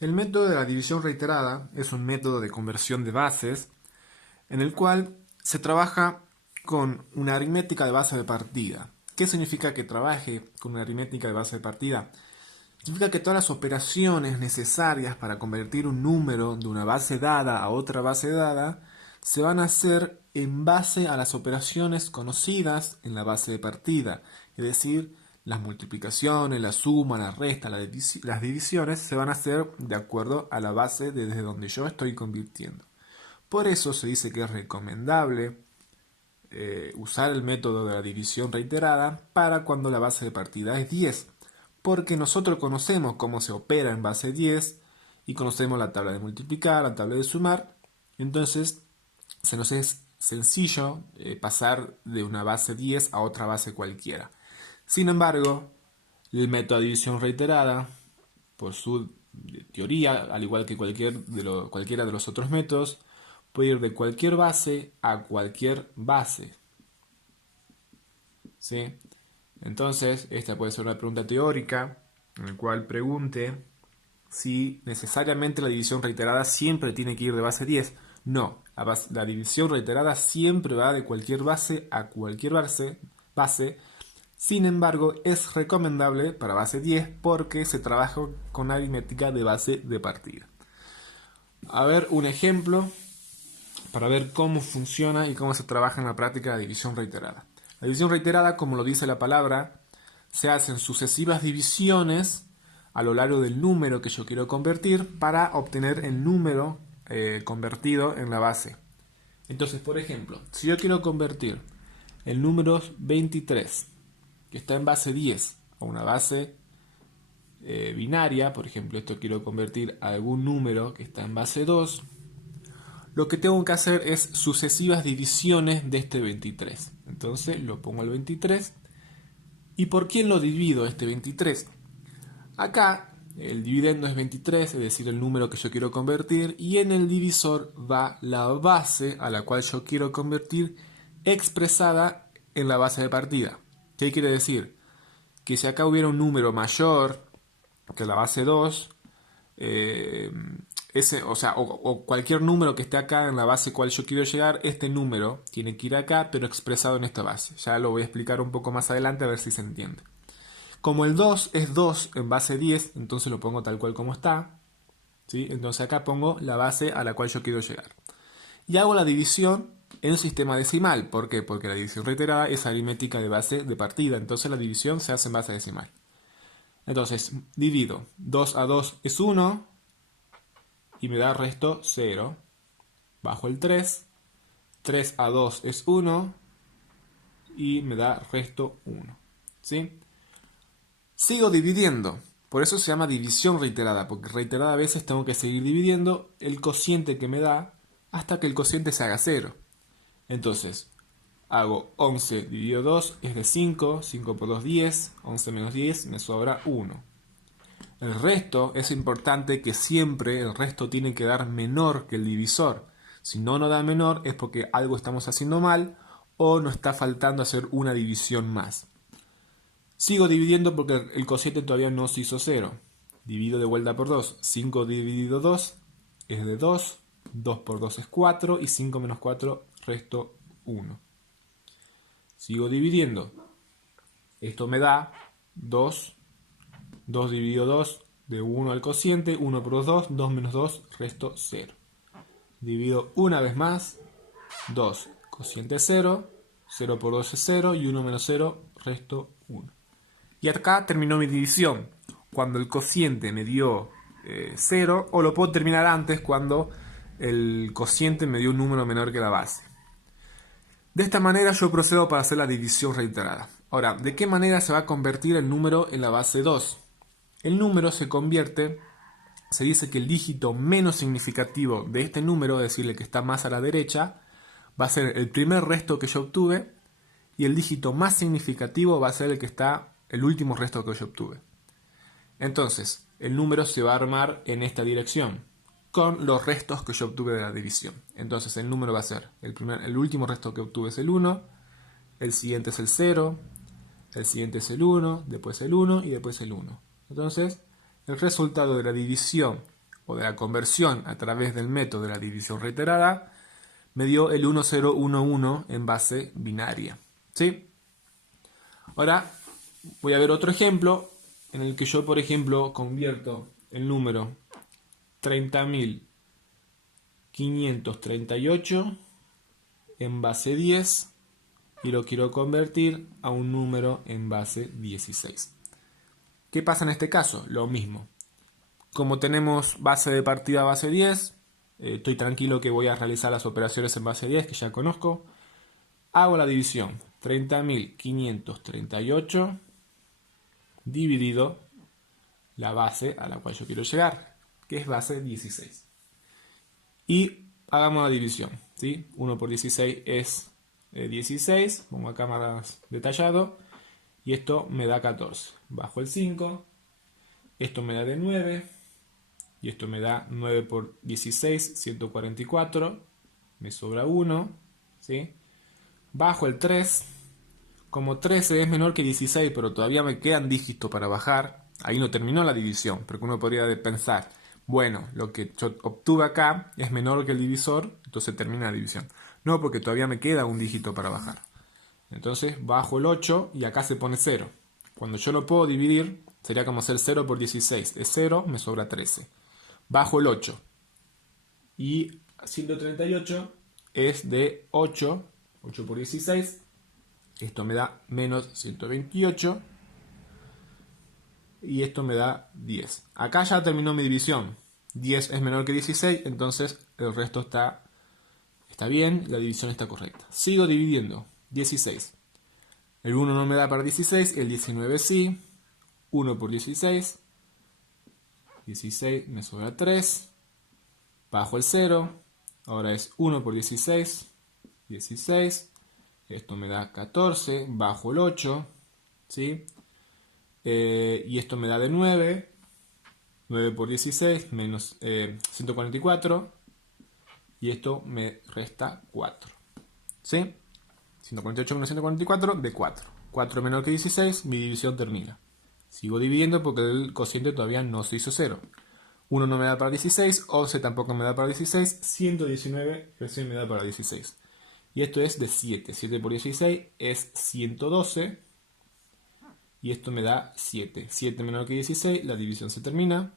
El método de la división reiterada es un método de conversión de bases en el cual se trabaja con una aritmética de base de partida. ¿Qué significa que trabaje con una aritmética de base de partida? Significa que todas las operaciones necesarias para convertir un número de una base dada a otra base dada se van a hacer en base a las operaciones conocidas en la base de partida. Es decir, las multiplicaciones, la suma, la resta, las divisiones se van a hacer de acuerdo a la base desde donde yo estoy convirtiendo. Por eso se dice que es recomendable usar el método de la división reiterada para cuando la base de partida es 10, porque nosotros conocemos cómo se opera en base 10 y conocemos la tabla de multiplicar, la tabla de sumar, entonces se nos es sencillo pasar de una base 10 a otra base cualquiera. Sin embargo, el método de división reiterada, por su teoría, al igual que cualquiera de los otros métodos, puede ir de cualquier base a cualquier base. ¿Sí? Entonces, esta puede ser una pregunta teórica en la cual pregunte si necesariamente la división reiterada siempre tiene que ir de base 10. No, la división reiterada siempre va de cualquier base a cualquier base. Sin embargo, es recomendable para base 10 porque se trabaja con aritmética de base de partida. A ver un ejemplo para ver cómo funciona y cómo se trabaja en la práctica la división reiterada. La división reiterada, como lo dice la palabra, se hacen sucesivas divisiones a lo largo del número que yo quiero convertir para obtener el número convertido en la base. Entonces, por ejemplo, si yo quiero convertir el número 23, que está en base 10, a una base binaria, por ejemplo, esto quiero convertir a algún número que está en base 2, lo que tengo que hacer es sucesivas divisiones de este 23. Entonces lo pongo al 23. ¿Y por quién lo divido este 23? Acá el dividendo es 23, es decir, el número que yo quiero convertir, y en el divisor va la base a la cual yo quiero convertir expresada en la base de partida. ¿Qué quiere decir? Que si acá hubiera un número mayor que la base 2, o cualquier número que esté acá en la base cual yo quiero llegar, este número tiene que ir acá, pero expresado en esta base. Ya lo voy a explicar un poco más adelante a ver si se entiende. Como el 2 es 2 en base 10, entonces lo pongo tal cual como está. ¿Sí? Entonces acá pongo la base a la cual yo quiero llegar. Y hago la división en un sistema decimal. ¿Por qué? Porque la división reiterada es aritmética de base de partida. Entonces la división se hace en base decimal. Entonces divido. 2 a 2 es 1 y me da resto 0. Bajo el 3. 3 a 2 es 1 y me da resto 1. ¿Sí? Sigo dividiendo. Por eso se llama división reiterada, porque reiterada veces tengo que seguir dividiendo el cociente que me da hasta que el cociente se haga 0. Entonces, hago 11 dividido 2 es de 5, 5 por 2 10, 11 menos 10 me sobra 1. El resto es importante que siempre el resto tiene que dar menor que el divisor. Si no da menor es porque algo estamos haciendo mal o nos está faltando hacer una división más. Sigo dividiendo porque el cociente todavía no se hizo 0. Divido de vuelta por 2. 5 dividido 2 es de 2. 2 por 2 es 4 y 5 menos 4 resto 1. Sigo dividiendo. Esto me da 2. 2 dividido 2 de 1 al cociente. 1 por 2, 2 menos 2 resto 0. Divido una vez más. 2 cociente 0. 0 por 2 es 0 y 1 menos 0 resto 1. Y acá terminó mi división, cuando el cociente me dio 0, o lo puedo terminar antes cuando el cociente me dio un número menor que la base. De esta manera yo procedo para hacer la división reiterada. Ahora, ¿de qué manera se va a convertir el número en la base 2? El número se convierte, se dice que el dígito menos significativo de este número, es decir, el que está más a la derecha, va a ser el primer resto que yo obtuve, y el dígito más significativo va a ser el último resto que yo obtuve. Entonces, el número se va a armar en esta dirección, con los restos que yo obtuve de la división. Entonces, el número va a ser, el último resto que obtuve es el 1, el siguiente es el 0, el siguiente es el 1, después el 1 y después el 1. Entonces, el resultado de la división o de la conversión a través del método de la división reiterada, me dio el 1011 en base binaria. ¿Sí? Ahora voy a ver otro ejemplo en el que yo, por ejemplo, convierto el número 30.538 en base 10 y lo quiero convertir a un número en base 16. ¿Qué pasa en este caso? Lo mismo. Como tenemos base de partida base 10, estoy tranquilo que voy a realizar las operaciones en base 10 que ya conozco. Hago la división 30.538 dividido la base a la cual yo quiero llegar, que es base 16. Y hagamos la división, ¿sí? 1 por 16 es 16, pongo acá más detallado, y esto me da 14. Bajo el 5, esto me da de 9, y esto me da 9 por 16, 144, me sobra 1, ¿sí? Bajo el 3, como 13 es menor que 16, pero todavía me quedan dígitos para bajar, ahí no terminó la división, porque uno podría pensar, bueno, lo que yo obtuve acá es menor que el divisor, entonces termina la división. No, porque todavía me queda un dígito para bajar. Entonces bajo el 8 y acá se pone 0. Cuando yo lo puedo dividir, sería como hacer 0 por 16. Es 0, me sobra 13. Bajo el 8. Y 138 es de 8 por 16. Esto me da menos 128. Y esto me da 10. Acá ya terminó mi división. 10 es menor que 16, entonces el resto está bien, la división está correcta. Sigo dividiendo. 16. El 1 no me da para 16, el 19 sí. 1 por 16. 16 me sobra 3. Bajo el 0. Ahora es 1 por 16. 16. Esto me da 14. Bajo el 8. ¿Sí? Y esto me da de 9. 9 por 16 menos 144. Y esto me resta 4. ¿Sí? 148 menos 144 de 4. 4 menor que 16, mi división termina. Sigo dividiendo porque el cociente todavía no se hizo 0. 1 no me da para 16, 11 tampoco me da para 16, 119 recién me da para 16. Y esto es de 7. 7 por 16 es 112. Y esto me da 7. 7 menor que 16, la división se termina.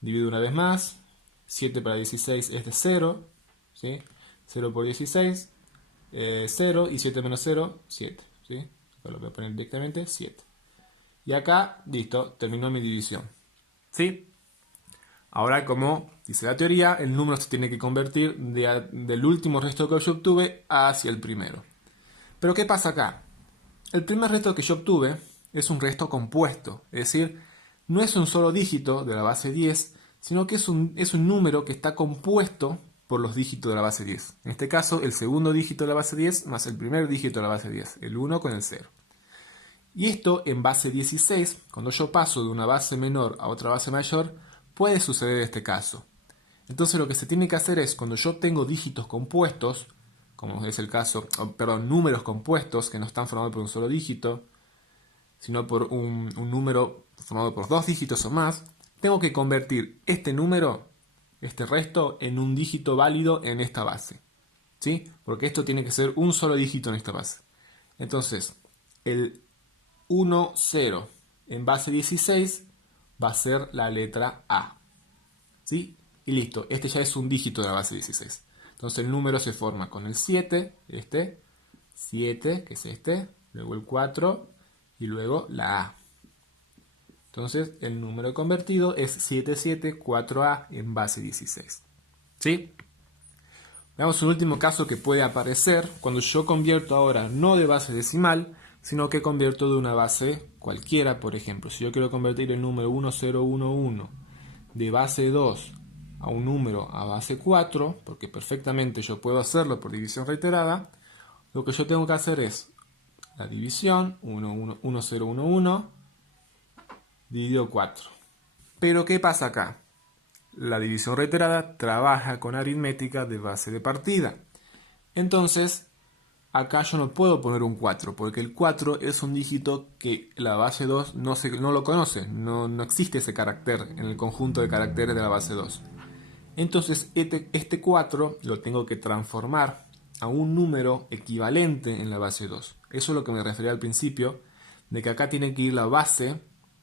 Divido una vez más. 7 para 16 es de 0. ¿Sí? 0 por 16, 0. Y 7 menos 0, 7. ¿Sí? Acá lo voy a poner directamente, 7. Y acá, listo, terminó mi división. ¿Sí? Ahora, como dice la teoría, el número se tiene que convertir del último resto que yo obtuve hacia el primero. Pero ¿qué pasa acá? El primer resto que yo obtuve es un resto compuesto, es decir, no es un solo dígito de la base 10, sino que es un número que está compuesto por los dígitos de la base 10. En este caso, el segundo dígito de la base 10 más el primer dígito de la base 10, el 1 con el 0. Y esto en base 16, cuando yo paso de una base menor a otra base mayor, puede suceder este caso. Entonces lo que se tiene que hacer es, cuando yo tengo dígitos compuestos, como es el caso, números compuestos que no están formados por un solo dígito, sino por un número formado por dos dígitos o más, tengo que convertir este número, este resto, en un dígito válido en esta base. ¿Sí? Porque esto tiene que ser un solo dígito en esta base. Entonces, el 1, 0 en base 16 va a ser la letra A. ¿Sí? Y listo, este ya es un dígito de la base 16. Entonces el número se forma con el 7, 7, que es este, luego el 4 y luego la A. Entonces el número convertido es 774A en base 16. ¿Sí? Veamos un último caso que puede aparecer cuando yo convierto ahora no de base decimal, sino que convierto de una base cualquiera. Por ejemplo, si yo quiero convertir el número 1011 de base 2 a un número a base 4, porque perfectamente yo puedo hacerlo por división reiterada, lo que yo tengo que hacer es la división 1011 dividido 4. Pero ¿qué pasa acá? La división reiterada trabaja con aritmética de base de partida. Entonces, acá yo no puedo poner un 4, porque el 4 es un dígito que la base 2 no lo conoce, no existe ese carácter en el conjunto de caracteres de la base 2. Entonces este 4 lo tengo que transformar a un número equivalente en la base 2. Eso es lo que me refería al principio, de que acá tiene que ir la base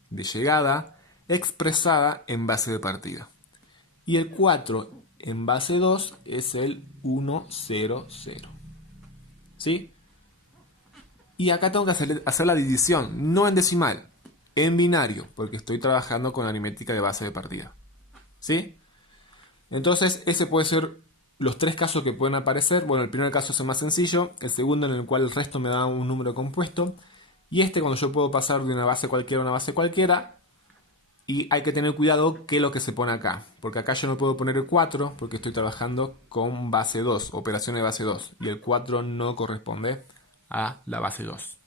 de llegada expresada en base de partida. Y el 4 en base 2 es el 1, 0, 0. ¿Sí? Y acá tengo que hacer la división, no en decimal, en binario, porque estoy trabajando con aritmética de base de partida. ¿Sí? Entonces, ese puede ser los tres casos que pueden aparecer. Bueno, el primer caso es el más sencillo, el segundo en el cual el resto me da un número compuesto, y este cuando yo puedo pasar de una base cualquiera a una base cualquiera, y hay que tener cuidado qué es lo que se pone acá, porque acá yo no puedo poner el 4 porque estoy trabajando con base 2, operaciones de base 2, y el 4 no corresponde a la base 2.